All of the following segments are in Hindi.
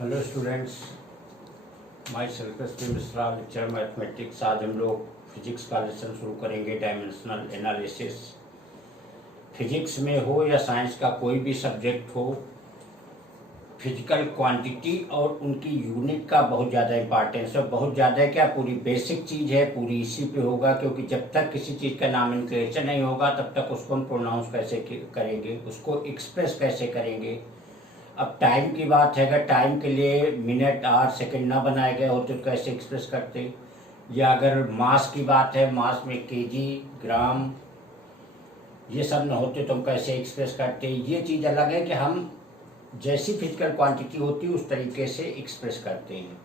Hello students, my self esteem Mishra, lecture mathematics. आज हम लोग फिजिक्स का लेसन शुरू करेंगे, डायमेंशनल एनालिसिस। फिजिक्स में हो या साइंस का कोई भी सब्जेक्ट हो, फिजिकल क्वांटिटी और उनकी यूनिट का बहुत ज़्यादा इंपॉर्टेंस है। बहुत ज़्यादा क्या, पूरी बेसिक चीज़ है, पूरी इसी पे होगा, क्योंकि जब तक किसी चीज़ का नॉमेनक्लेचर नहीं होगा तब तक उसको हम प्रोनाउंस कैसे करेंगे, उसको एक्सप्रेस कैसे करेंगे। अब टाइम की बात है, अगर टाइम के लिए मिनट आवर सेकंड ना बनाए गए होते तो कैसे एक्सप्रेस करते, या अगर मास की बात है, मास में केजी, ग्राम, ये सब न होते तो हम कैसे एक्सप्रेस करते। ये चीज़ अलग है कि हम जैसी फिजिकल क्वांटिटी होती है उस तरीके से एक्सप्रेस करते हैं।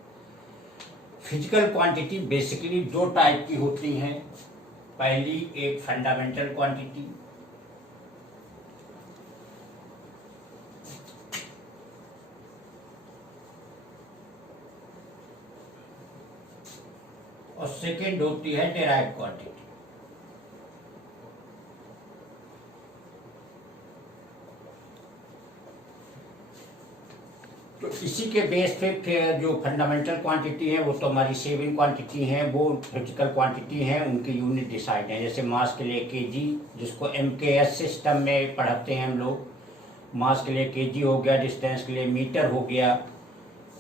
फिजिकल क्वांटिटी बेसिकली दो टाइप की होती हैं। पहली एक फंडामेंटल क्वांटिटी, और सेकेंड होती है डेराइव्ड क्वांटिटी। तो इसी के बेस पे फिर जो फंडामेंटल क्वांटिटी है वो तो हमारी सेविंग क्वांटिटी है, वो फिजिकल क्वांटिटी है, उनकी यूनिट डिसाइड है। जैसे मास के लिए केजी, जिसको एमकेएस सिस्टम में पढ़ाते हैं हम लोग, मास के लिए केजी हो गया, डिस्टेंस के लिए मीटर हो गया,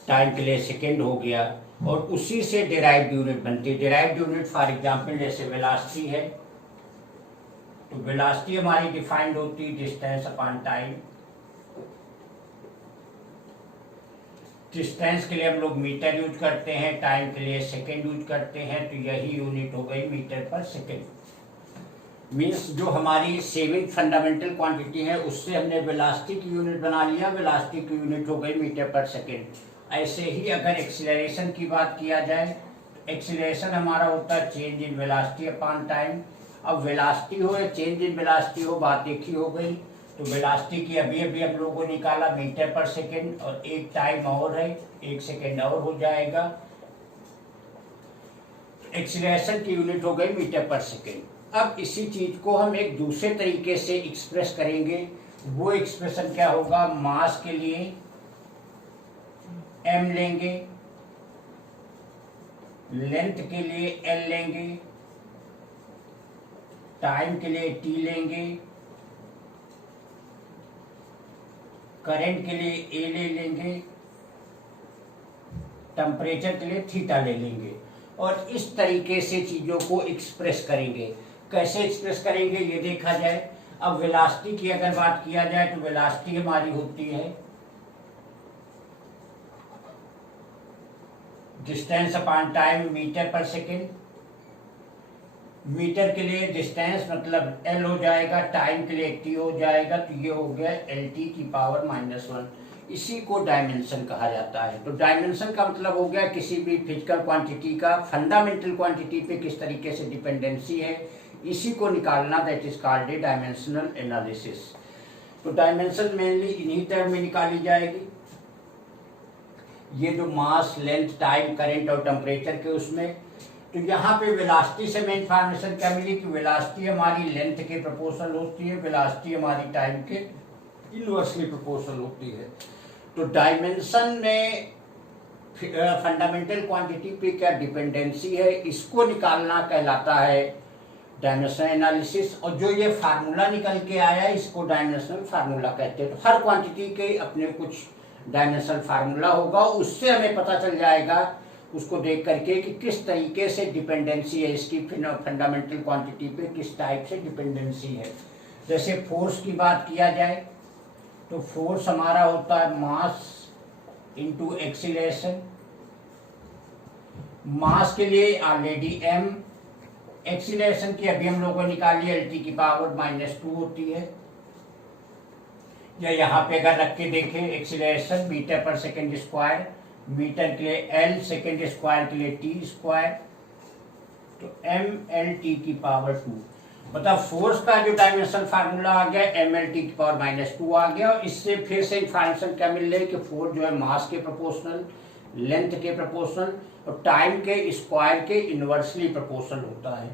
टाइम के लिए सेकेंड हो गया, और उसी से डेराइव्ड यूनिट बनती है। डेराइव्ड यूनिट फॉर एग्जांपल जैसे वेलोसिटी है, तो वेलोसिटी हमारी डिफाइंड होती है डिस्टेंस अपॉन टाइम। डिस्टेंस के लिए हम लोग मीटर यूज करते हैं, टाइम के लिए सेकेंड यूज करते हैं, तो यही यूनिट हो गई मीटर पर सेकेंड। मीन्स जो हमारी सेविंग फंडामेंटल क्वांटिटी है उससे हमने वेलोसिटी की यूनिट बना लिया, वेलोसिटी की यूनिट हो गई मीटर पर सेकेंड। ऐसे ही अगर एक्सीलरेशन की बात किया जाए, एक्सीलरेशन हमारा होता है change in velocity upon time. अब वेलोसिटी हो या चेंज इन वेलोसिटी हो, बात एक ही हो गई। तो वेलोसिटी की अभी हम लोगों ने निकाला मीटर पर सेकेंड, और एक टाइम और है, एक सेकेंड और हो जाएगा। एक्सीलरेशन की यूनिट हो गई मीटर पर सेकेंड। अब इसी चीज को हम एक दूसरे तरीके से एक्सप्रेस करेंगे। वो एक्सप्रेशन क्या होगा, मास के लिए m लेंगे, लेंथ के लिए l लेंगे, टाइम के लिए t लेंगे, करंट के लिए a ले लेंगे, टेम्परेचर के लिए थीटा ले लेंगे, और इस तरीके से चीजों को एक्सप्रेस करेंगे। कैसे एक्सप्रेस करेंगे ये देखा जाए। अब वेलोसिटी की अगर बात किया जाए तो वेलोसिटी हमारी होती है डिस्टेंस अपॉन टाइम मीटर पर सेकेंड। मीटर के लिए डिस्टेंस मतलब l हो जाएगा, टाइम के लिए t हो जाएगा, तो ये हो गया lt की पावर -1। इसी को डायमेंशन कहा जाता है। तो डायमेंशन का मतलब हो गया किसी भी फिजिकल क्वांटिटी का फंडामेंटल क्वांटिटी पे किस तरीके से डिपेंडेंसी है, इसी को निकालना, that is called a dimensional analysis. तो डायमेंशन मेनली इन्हीं टर्म में निकाली जाएगी। ये जो मास, लेंथ, टाइम, करंट और टेम्परेचर के उसमें, तो यहाँ पे वेलोसिटी से मेन इंफॉर्मेशन क्या मिली कि वेलोसिटी हमारी लेंथ के प्रोपोर्शनल होती है, वेलोसिटी हमारी टाइम के इनवर्सली प्रोपोर्शनल होती है। तो डायमेंशन में फंडामेंटल क्वांटिटी पे क्या डिपेंडेंसी है, इसको निकालना कहलाता है डायमेंशनल एनालिसिस। और जो ये फार्मूला निकल के आया इसको डायमेंशनल फार्मूला कहते हैं। तो हर क्वांटिटी के अपने कुछ डायमेंशनल फार्मूला होगा, उससे हमें पता चल जाएगा उसको देख करके कि किस तरीके से डिपेंडेंसी है इसकी, फंडामेंटल क्वांटिटी पे किस टाइप से डिपेंडेंसी है। जैसे फोर्स की बात किया जाए तो फोर्स हमारा होता है मास इनटू एक्सीलरेशन। मास के लिए ऑलरेडी m, एक्सीलरेशन की अभी हम लोगों ने निकाली lt की पावर -2 होती है। या यहाँ पे अगर रख के देखें, एक्सीलरेशन मीटर पर सेकेंड स्क्वायर, मीटर के लिए l, सेकेंड स्क्वायर के लिए t स्क्वायर, तो mlt की पावर 2। मतलब फोर्स का जो डायमेंशनल फार्मूला आ गया mlt की पावर -2 आ गया। और इससे फिर से इंफॉर्मेशन क्या मिल रही है कि फोर्स जो है मास के प्रोपोर्शनल, लेंथ के प्रोपोर्शनल और टाइम के स्क्वायर के इनवर्सली प्रोपोर्शनल होता है।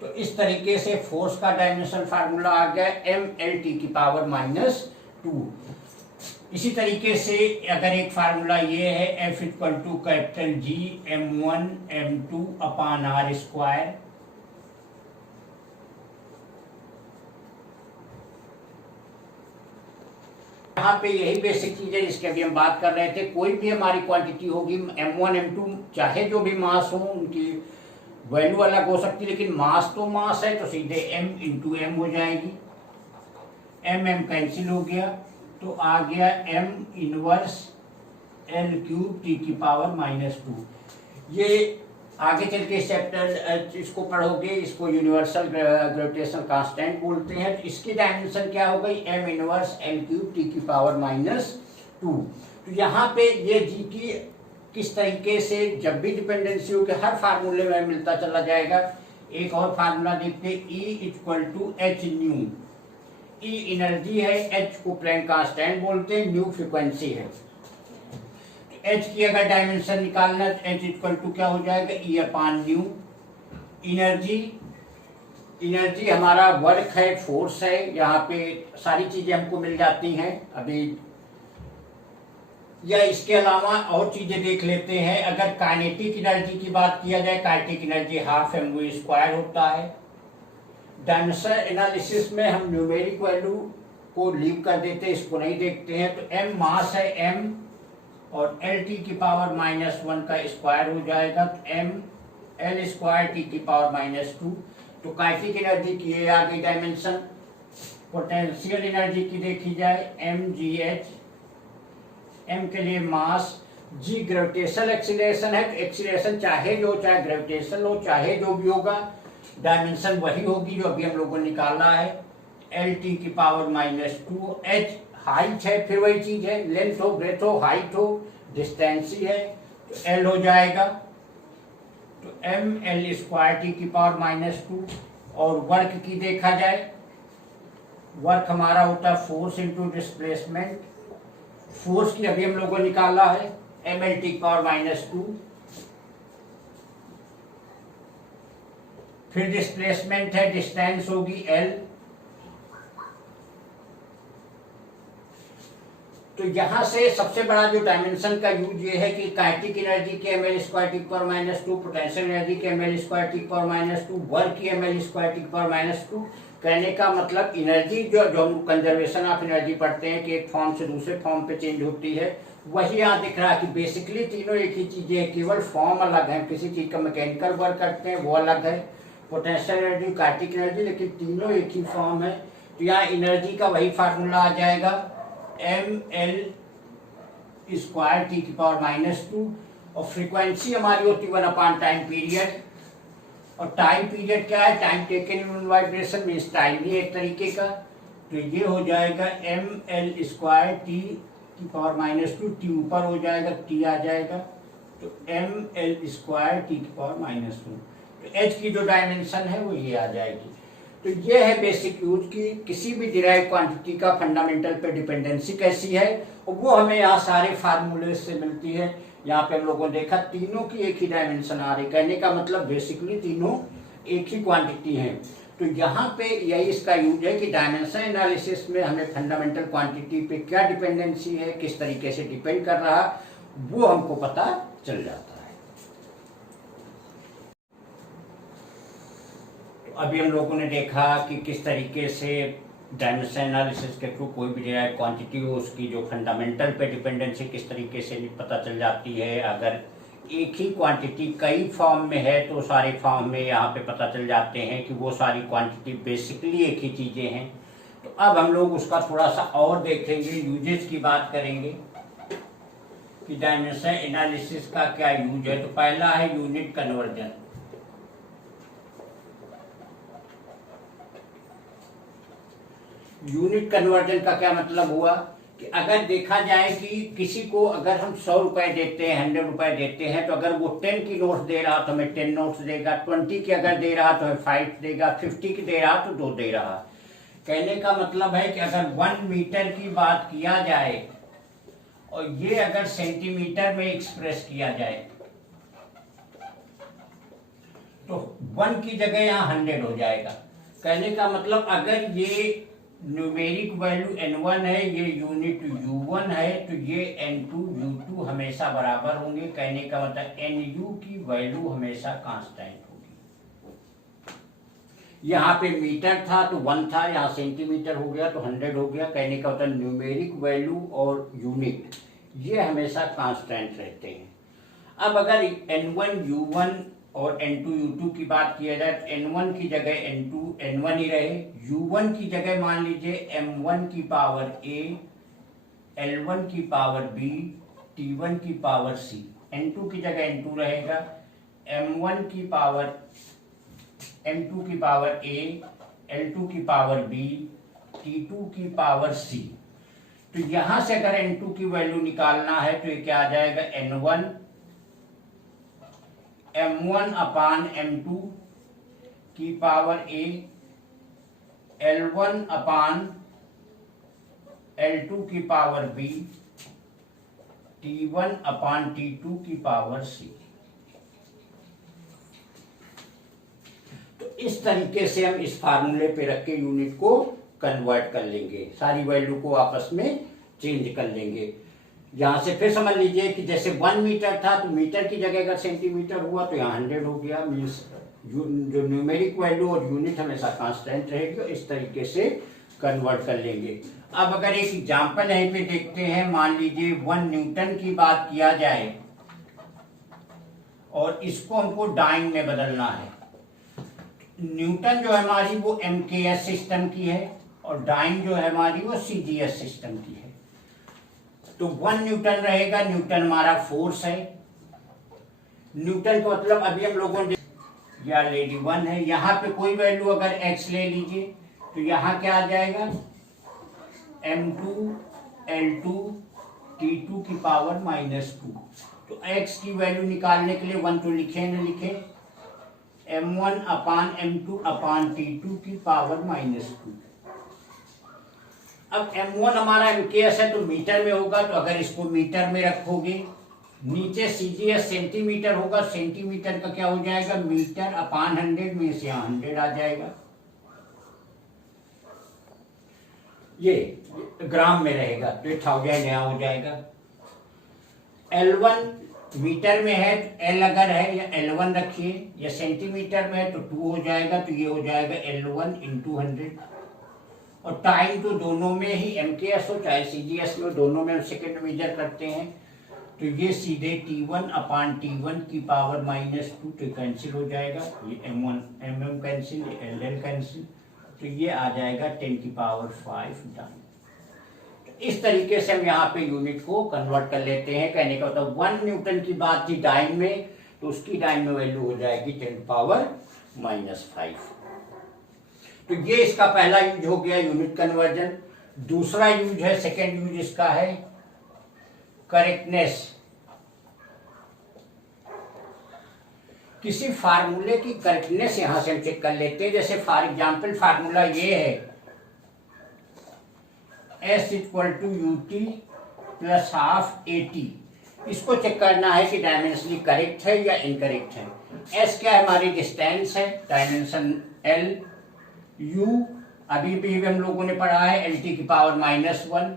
तो इस तरीके से फोर्स का डायमेंशनल फार्मूला आ गया mlt की पावर -2। इसी तरीके से अगर एक फार्मूला ये है F equal to capital G M1 M2 upon R square, यहाँ पे यही बेसिक चीज है जिसकी अभी हम बात कर रहे थे। कोई भी हमारी क्वांटिटी होगी M1 M2, चाहे जो भी मास हो, उनकी वैल्यू अलग हो सकती है, लेकिन मास तो मास है, तो सीधे M इंटू एम हो जाएगी। M कैंसिल हो गया, तो आ गया M inverse L cube T की पावर -2। ये आगे चल के चैप्टर इसको पढ़ोगे, इसको यूनिवर्सल ग्रेविटेशनल कांस्टेंट बोलते हैं। तो इसकी डायमेंशन क्या हो गई, M inverse L cube T की पावर -2। तो यहाँ पे ये जी की किस तरीके से जब भी डिपेंडेंसी हो के हर फार्मूले में मिलता चला जाएगा। एक और फार्मूला देखते, E equal to H nu. E energy है, H को प्लैंक कांस्टेंट बोलते हैं, न्यू फ्रीक्वेंसी है। H की अगर डायमेंशन निकालना, H इक्वल टू क्या हो जाएगा, E अपान न्यू। एनर्जी हमारा वर्क है, फोर्स है, यहाँ पे सारी चीजें हमको मिल जाती हैं अभी। या इसके अलावा और चीजें देख लेते हैं। अगर काइनेटिक एनर्जी की बात किया जाए, kinetic energy half mv square होता है। डायमेंशन एनालिसिस में हम न्यूमेरिक वैल्यू को लीव कर देते हैं, इसको नहीं देखते हैं। तो m मास है m, और एल टी की पावर -1 का स्क्वायर हो जाएगा, तो m l स्क्वायर टी की पावर -2। तो काइनेटिक एनर्जी की ये आ गई डायमेंशन। पोटेंशियल एनर्जी की देखी जाए, mgh, m के लिए मास, g ग्रेविटेशनल एक्सीलरेशन है, तो एक्सीलरेशन चाहे जो, चाहे ग्रेविटेशनल हो, चाहे जो भी होगा, डायमेंशन वही होगी जो अभी हम लोगों ने निकाला है, एल टी की पावर -2। h हाइट है, फिर वही चीज है, लेंथ हो, ब्रेथ हो, हाइट हो, डिस्टेंस ही है, तो l हो जाएगा। तो m l स्क्वायर टी की पावर -2। और वर्क की देखा जाए, वर्क हमारा होता है फोर्स इंटू डिस्प्लेसमेंट। फोर्स की अभी हम लोगों ने निकाला है, m l टी की पावर -2। फिर डिस्प्लेसमेंट है, डिस्टेंस होगी l। तो यहां से सबसे बड़ा जो डायमेंशन का यूज ये है कि काइनेटिक एनर्जी के ml square T power -2, potential energy के ml square T power -2, work की ml स्क्वायर टी पावर -2। कहने का मतलब एनर्जी जो हम कंजर्वेशन ऑफ एनर्जी पढ़ते हैं कि एक फॉर्म से दूसरे फॉर्म पे चेंज होती है, वही यहाँ दिख रहा है कि बेसिकली तीनों एक ही चीजें हैं, केवल फॉर्म अलग है। किसी चीज का मैकेनिकल वर्क करते हैं वो अलग है, पोटेंशियल एनर्जी, काइनेटिक एनर्जी, लेकिन तीनों एक ही फॉर्म है। तो यहाँ एनर्जी का वही फार्मूला आ जाएगा, m l स्क्वायर टी की पावर -2। और फ्रीक्वेंसी हमारी होती है 1 टाइम पीरियड। और टाइम पीरियड क्या है, time taken in vibration means time ही एक तरीके का। तो ये हो जाएगा m l स्क्वायर टी की पावर -2, टी ऊपर हो जाएगा, टी आ जाएगा, तो m l स्क्वायर टी की पावर -2। तो h की जो डायमेंशन है वो ये आ जाएगी। तो ये है बेसिक यूज की किसी भी डिराइव क्वांटिटी का फंडामेंटल पे डिपेंडेंसी कैसी है, और वो हमें यहाँ सारे फार्मूले से मिलती है। यहाँ पे हम लोगों ने देखा तीनों की एक ही डायमेंशन आ रही, कहने का मतलब बेसिकली तीनों एक ही क्वांटिटी हैं। तो यहाँ पे यही इसका यूज है कि डायमेंशन एनालिसिस में हमें फंडामेंटल क्वांटिटी पे क्या डिपेंडेंसी है, किस तरीके से डिपेंड कर रहा, वो हमको पता चल जाता है। अभी हम लोगों ने देखा कि किस तरीके से डायमेंशन एनालिसिस के थ्रू कोई भी डिराइव क्वांटिटी हो उसकी जो फंडामेंटल पे डिपेंडेंसी किस तरीके से पता चल जाती है। अगर एक ही क्वांटिटी कई फॉर्म में है तो सारे फॉर्म में यहाँ पे पता चल जाते हैं कि वो सारी क्वांटिटी बेसिकली एक ही चीज़ें हैं। तो अब हम लोग उसका थोड़ा सा और देखेंगे, यूजेज की बात करेंगे कि डायमेंशन एनालिसिस का क्या यूज है। तो पहला है यूनिट कन्वर्जन। यूनिट कन्वर्जन का क्या मतलब हुआ कि अगर देखा जाए कि किसी को अगर हम 100 रुपए देते हैं, 100 रुपए देते हैं, तो अगर वो 10 की नोट्स दे रहा तो हमें 10 नोट्स देगा, 20 की अगर दे रहा तो हमें 5 देगा, 50 की दे रहा तो 2 दे रहा। कहने का मतलब है कि अगर 1 मीटर की बात किया जाए और ये अगर सेंटीमीटर में एक्सप्रेस किया जाए तो 1 की जगह यहाँ 100 हो जाएगा। कहने का मतलब अगर ये न्यूमेरिक वैल्यू n1 है, ये यूनिट u1 है, तो ये n2 u2 हमेशा बराबर होंगे। कहने का मतलब nu की वैल्यू हमेशा कांस्टेंट होगी। यहाँ पे मीटर था तो 1 था, यहाँ सेंटीमीटर हो गया तो 100 हो गया। कहने का मतलब न्यूमेरिक वैल्यू और यूनिट ये हमेशा कांस्टेंट रहते हैं। अब अगर n1 u1 और n2 u2 की बात किया जाए तो n1 की जगह n2 n1 ही रहे, u1 की जगह मान लीजिए m1 की पावर a, l1 की पावर b, t1 की पावर c। n2 की जगह n2 रहेगा, m1 की पावर m2 की पावर a, l2 की पावर b, t2 की पावर c। तो यहां से अगर n2 की वैल्यू निकालना है तो ये क्या आ जाएगा, n1 m1 अपान m2 की power a, l1 upon l2 की पावर b, t1 अपान t2 की पावर c। तो इस तरीके से हम इस फार्मूले पे रख के यूनिट को कन्वर्ट कर लेंगे, सारी वैल्यू को आपस में चेंज कर लेंगे। यहां से फिर समझ लीजिए कि जैसे 1 मीटर था तो मीटर की जगह अगर सेंटीमीटर हुआ तो यहाँ 100 हो गया। मीन्स जो न्यूमेरिक वैल्यू और यूनिट हमेशा कांस्टेंट रहेगी, इस तरीके से कन्वर्ट कर लेंगे। अब अगर एक एग्जांपल यहीं पे देखते हैं, मान लीजिए 1 न्यूटन की बात किया जाए और इसको हमको डाइन में बदलना है। न्यूटन जो है हमारी वो MKS सिस्टम की है और डाइन जो है हमारी वो CGS सिस्टम की है। तो 1 न्यूटन रहेगा, न्यूटन हमारा फोर्स है। न्यूटन का मतलब अभी हम लोगों ने या लेडी 1 है, यहाँ पे कोई वैल्यू अगर x ले लीजिए तो यहाँ क्या आ जाएगा, m2 l2 t2 की पावर -2। तो x की वैल्यू निकालने के लिए 1 तो लिखे न लिखे, m1 अपान m2 अपान t2 की पावर -2। अब m1 हमारा MKS है तो मीटर में होगा, तो अगर इसको मीटर में रखोगे, नीचे CGS सेंटीमीटर होगा, सेंटीमीटर का क्या हो जाएगा, मीटर अपान 100 में से यहाँ 100 आ जाएगा। ये ग्राम में रहेगा तो 1000 यहाँ हो जाएगा। L1 मीटर में है तो L अगर है या L1 रखिए, या सेंटीमीटर में है तो 2 हो जाएगा, तो ये हो जाएगा L1 × 100। और टाइम तो दोनों में ही MKS हो चाहे CGS में, दोनों में हम सेकेंड मेजर करते हैं। तो ये सीधे T1 अपान T1 की पावर -2 तो कैंसिल हो जाएगा, ये m1 कैंसिल, l कैंसिल, तो ये आ जाएगा 10 की पावर 5 डन। इस तरीके से हम यहाँ पे यूनिट को कन्वर्ट कर लेते हैं। कहने का मतलब 1 न्यूटन की बात थी डाइन में, तो उसकी डाइन में वैल्यू हो जाएगी 10 पावर -5। तो ये इसका पहला यूज हो गया यूनिट कन्वर्जन। दूसरा यूज है, सेकेंड यूज इसका है करेक्टनेस। किसी फार्मूले की करेक्टनेस यहां से हम चेक कर लेते हैं। जैसे फॉर एग्जांपल फार्मूला ये है S = UT + ½ AT। इसको चेक करना है कि डायमेंशनली करेक्ट है या इनकरेक्ट है। S क्या है, हमारी डिस्टेंस है, डायमेंशन L। U अभी भी हम लोगों ने पढ़ा है LT की पावर -1।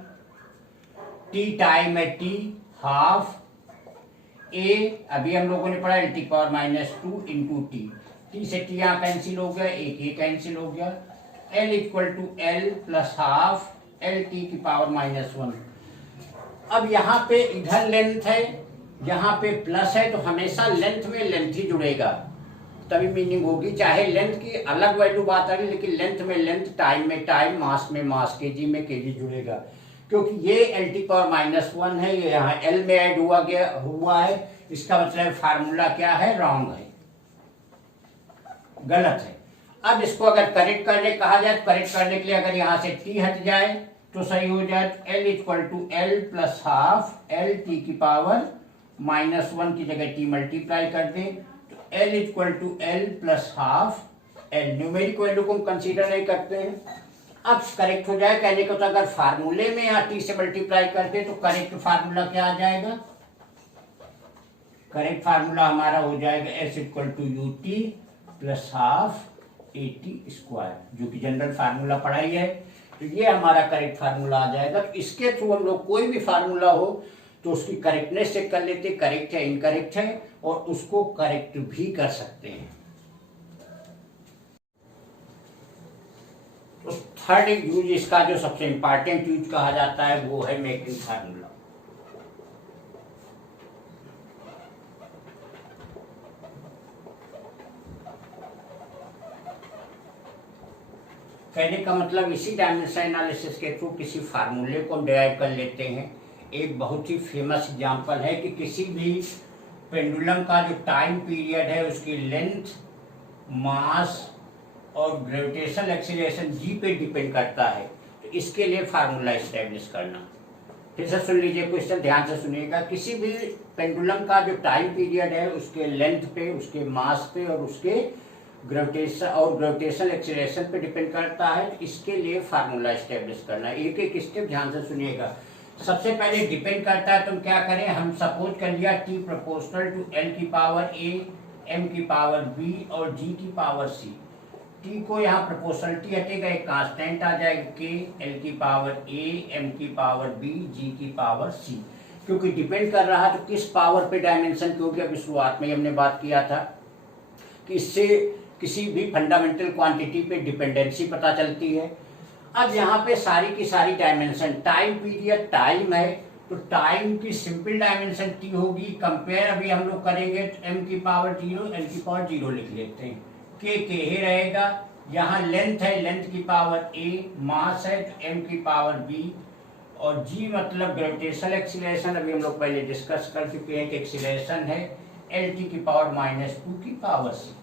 T टाइम है T ½ A अभी हम लोगों ने पढ़ा LT की पावर -2 × T। T से T यहाँ कैंसिल हो गया, एक ये कैंसिल हो गया। L = L + ½ LT की पावर -1। अब यहाँ पे इधर लेंथ है, यहाँ पे प्लस है, तो हमेशा लेंथ में लेंथ ही जुड़ेगा तभी मीनिंग होगी। चाहे लेंथ की अलग वैल्यू बात आ रही, लेकिन लेंथ में लेंथ, टाइम में टाइम, मास में मास, केजी में केजी जुड़ेगा। क्योंकि ये LT की पावर -1 है, ये यहाँ L में ऐड हुआ है। इसका मतलब फार्मूला क्या है, रॉन्ग है, गलत है। अब इसको अगर करेक्ट करने कहा जाए, करेक्ट करने के लिए अगर यहाँ से T हट जाए तो सही हो जाए। L = L + ½ LT की पावर -1 की जगह T मल्टीप्लाई कर दे, L = L + ½ L। Numeric value को हम कंसीडर नहीं करते हैं। अब करेक्ट हो जाए, कहने को तो अगर फार्मूले में यहाँ T से मल्टीप्लाई करते तो करेक्ट फार्मूला क्या आ जाएगा, करेक्ट फार्मूला हमारा हो जाएगा S = UT + ½ AT², जो कि जनरल फार्मूला पढ़ा ही है। तो ये हमारा करेक्ट फार्मूला आ जाएगा। तो इसके थ्रू हम लोग कोई भी फार्मूला हो तो उसकी करेक्टनेस चेक कर लेते, करेक्ट है इनकरेक्ट है, और उसको करेक्ट भी कर सकते हैं। तो थर्ड यूज इसका जो सबसे इंपॉर्टेंट यूज कहा जाता है वो है मेकिंग फार्मूला। कहने का मतलब इसी डायमेंशन एनालिसिस के थ्रू किसी फार्मूले को डिराइव कर लेते हैं। एक बहुत ही फेमस एग्जांपल है कि किसी भी पेंडुलम का जो टाइम पीरियड है उसकी लेंथ, मास और ग्रेविटेशनल एक्सीलरेशन जी पे डिपेंड करता है। तो इसके लिए फार्मूला एस्टेब्लिश करना। फिर से सुन लीजिए क्वेश्चन, ध्यान से सुनिएगा। किसी भी पेंडुलम का जो टाइम पीरियड है उसके लेंथ पे, उसके मास पे और उसके ग्रेविटेशनल एक्सीलरेशन पे डिपेंड करता है। इसके लिए फार्मूला एस्टेब्लिश करना। एक एक स्टेप ध्यान से सुनिएगा। सबसे पहले डिपेंड करता है, तो क्या करें, हम सपोज कर लिया टी प्रोपोर्शनल टू एल की पावर ए, एम की पावर बी और जी की पावर सी। टी को यहाँ प्रोपोर्शनलिटी हटेगा, एक कांस्टेंट आ जाएगा के, एल की पावर ए, एम की पावर बी, जी की पावर सी। क्योंकि डिपेंड कर रहा है तो किस पावर पे डायमेंशन, क्योंकि अभी शुरुआत में हमने बात किया था कि इससे किसी भी फंडामेंटल क्वांटिटी पे डिपेंडेंसी पता चलती है। अब यहाँ पे सारी की सारी डायमेंशन, टाइम पीरियड टाइम है तो टाइम की सिंपल डायमेंशन टी होगी। कंपेयर अभी हम लोग करेंगे तो एम की पावर 0, एल की पावर 0 लिख लेते हैं, के ही रहेगा। यहाँ लेंथ है, लेंथ की पावर ए, मास है तो एम की पावर बी, और जी मतलब ग्रेविटेशनल एक्सीलरेशन, अभी हम लोग पहले डिस्कस कर चुके हैं कि एक्सीलरेशन है एल टी की पावर -2 की पावर सी।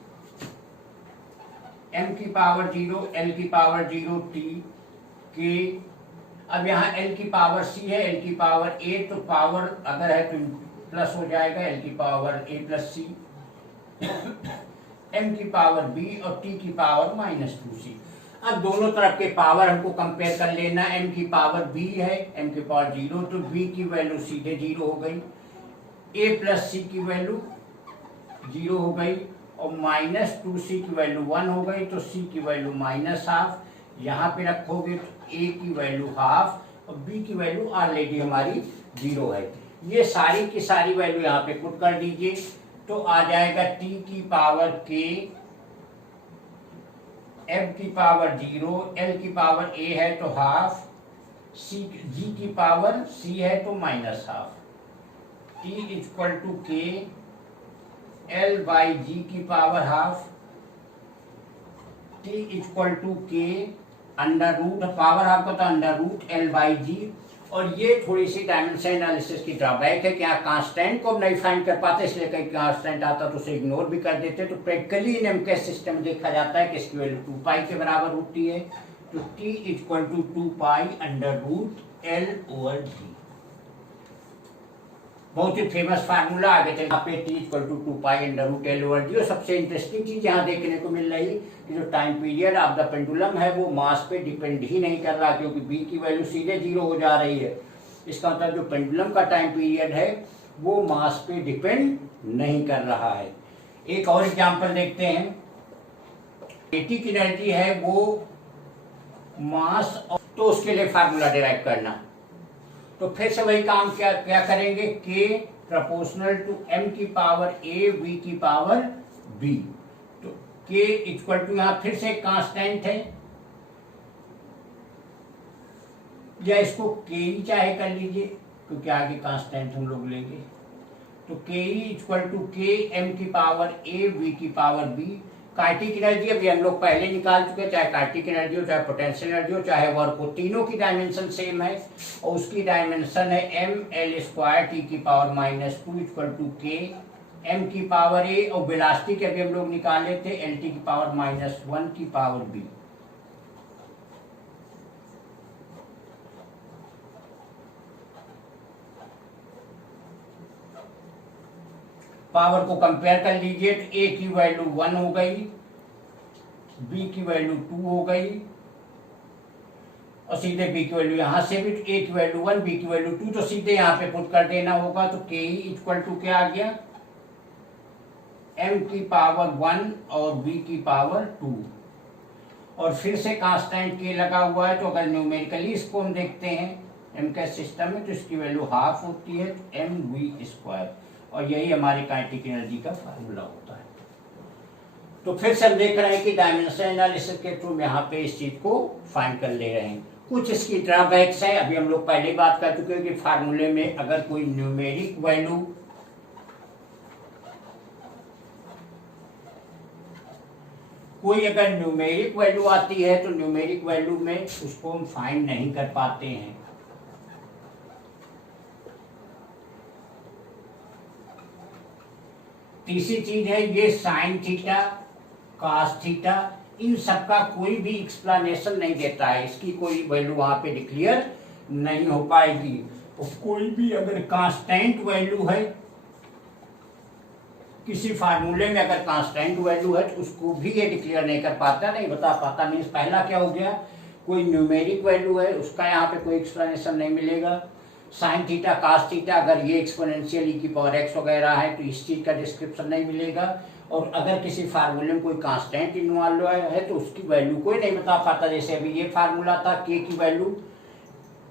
एम की पावर 0, एल की पावर 0, टी के। अब यहाँ एल की पावर सी है, एल की पावर ए, तो पावर अगर है तो प्लस हो जाएगा, एल की पावर ए प्लस सी, एम की पावर बी और टी की पावर -2c। अब दोनों तरफ के पावर हमको कंपेयर कर लेना। एम की पावर बी है, एम की पावर 0, तो बी की वैल्यू सीधे 0 हो गई, ए प्लस सी की वैल्यू 0 हो गई, और -2c की वैल्यू 1 हो गई, तो c की वैल्यू -½ यहाँ पे रखोगे तो a की वैल्यू ½ और b की वैल्यू ऑलरेडी हमारी 0 है। ये सारी की सारी वैल्यू यहाँ पे पुट कर दीजिए तो आ जाएगा t की पावर k, m की पावर 0, l की पावर a है तो ½ c, g की पावर c है तो -½ t equal to k L by G की power ½ t equal to K under root, power आपका तो under root L by G. और ये थोड़ी सी डायमेंशन एनालिसिस की ड्रॉबैक है कि यहाँ कांस्टेंट को नहीं फाइंड कर पाते, इसलिए कहीं कांस्टेंट आता तो उसे इग्नोर भी कर देते। तो प्रैक्टिकली इन एमके सिस्टम देखा जाता है कि इसकी वैल्यू 2 पाई के बराबर होती है। तो t equal to 2 pi under root L over G. बहुत ही फेमस फार्मूला आगे चल यहाँ पे t equal to 2 pi under root L over G. और सबसे इंटरेस्टिंग चीज यहाँ देखने को मिल रही कि जो time period of the pendulum है वो मास पे डिपेंड ही नहीं कर रहा, क्योंकि b की वैल्यू सीधे 0 हो जा रही है। इसका मतलब जो पेंडुलम का टाइम पीरियड है वो मास पे डिपेंड नहीं कर रहा है। एक और एग्जाम्पल देखते हैं। किनेटिक एनर्जी है वो मास, तो उसके लिए फार्मूला डिराइव करना। तो फिर से वही काम क्या करेंगे, k प्रोपोर्शनल टू m की पावर a, v की पावर b। तो k इक्वल टू यहाँ फिर से कांस्टेंट है, या इसको k ही चाहे कर लीजिए क्योंकि आगे कांस्टेंट हम लोग लेंगे। तो k equal to k m की पावर a, v की पावर b। काइनेटिक एनर्जी अभी हम लोग पहले निकाल चुके, चाहे काइनेटिक एनर्जी हो, चाहे पोटेंशियल एनर्जी हो, चाहे वर्क हो, तीनों की डायमेंशन सेम है। और उसकी डायमेंशन है mL² t की power -2 equal to k m की पावर a, और वेलोसिटी के अभी हम लोग निकाले थे lt की पावर -1 की पावर b। पावर को कंपेयर कर लीजिए तो a की वैल्यू 1 हो गई, b की वैल्यू 2 हो गई, और सीधे b की वैल्यू यहाँ से भी a की वैल्यू 1, b की वैल्यू 2, तो सीधे यहाँ पे पुट कर देना होगा। तो k इक्वल टू क्या आ गया, m की पावर 1 और b की पावर 2। और फिर से कांस्टेंट के लगा हुआ है, तो अगर न्यूमेरिकली इसको हम देखते हैं एम के सिस्टम में, तो इसकी वैल्यू हाफ होती है mv², और यही हमारे काइनेटिक एनर्जी का फार्मूला होता है। तो फिर से हम देख रहे हैं कि डायमेंशन एनालिसिस के थ्रू यहाँ पे इस चीज को फाइंड कर ले रहे हैं। कुछ इसकी ड्रॉबैक्स है, अभी हम लोग पहले ही बात कर चुके हैं कि फार्मूले में अगर कोई न्यूमेरिक वैल्यू आती है तो न्यूमेरिक वैल्यू में उसको हम फाइंड नहीं कर पाते हैं। तीसरी चीज है ये साइन थीटा, कॉस थीटा, इन सब का कोई भी एक्सप्लेनेशन नहीं देता है, इसकी कोई वैल्यू वहां पे डिक्लेयर नहीं हो पाएगी। और कोई भी अगर कांस्टेंट वैल्यू है किसी फार्मूले में, अगर कांस्टेंट वैल्यू है तो उसको भी ये डिक्लेयर नहीं कर पाता, नहीं बता पाता। मीन्स पहला क्या हो गया, कोई न्यूमेरिक वैल्यू है उसका यहाँ पे कोई एक्सप्लेनेशन नहीं मिलेगा। साइन थीटा, कास थीटा, अगर ये एक्सपोनेंशियल e की पावर x वगैरह है तो इस चीज का डिस्क्रिप्शन नहीं मिलेगा। और अगर किसी फार्मूले में कोई कांस्टेंट इन्वॉल्व है तो उसकी वैल्यू कोई नहीं बता पाता। जैसे अभी ये फार्मूला था, k की वैल्यू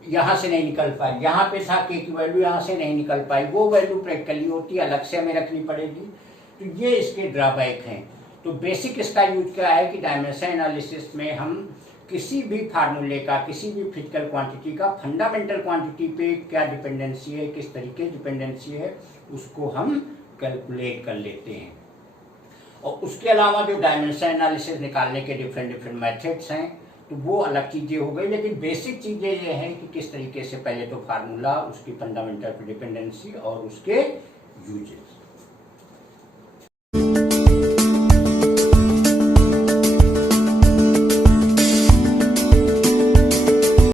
यहाँ से नहीं निकल पाई, यहाँ पे था k की वैल्यू यहाँ से नहीं निकल पाई, वो वैल्यू प्रैक्टिकली होती है, अलग से हमें रखनी पड़ेगी। तो ये इसके ड्रॉबैक हैं। तो बेसिक इसका यूज क्या है कि डायमेंशन एनालिसिस में हम किसी भी फार्मूले का, किसी भी फिजिकल क्वांटिटी का फंडामेंटल क्वांटिटी पे क्या डिपेंडेंसी है, किस तरीके डिपेंडेंसी है, उसको हम कैलकुलेट कर लेते हैं। और उसके अलावा जो डायमेंशन एनालिसिस निकालने के डिफरेंट मेथड्स हैं तो वो अलग चीज़ें हो गई, लेकिन बेसिक चीज़ें ये हैं कि किस तरीके से पहले तो फार्मूला, उसकी फंडामेंटल डिपेंडेंसी और उसके यूजेस।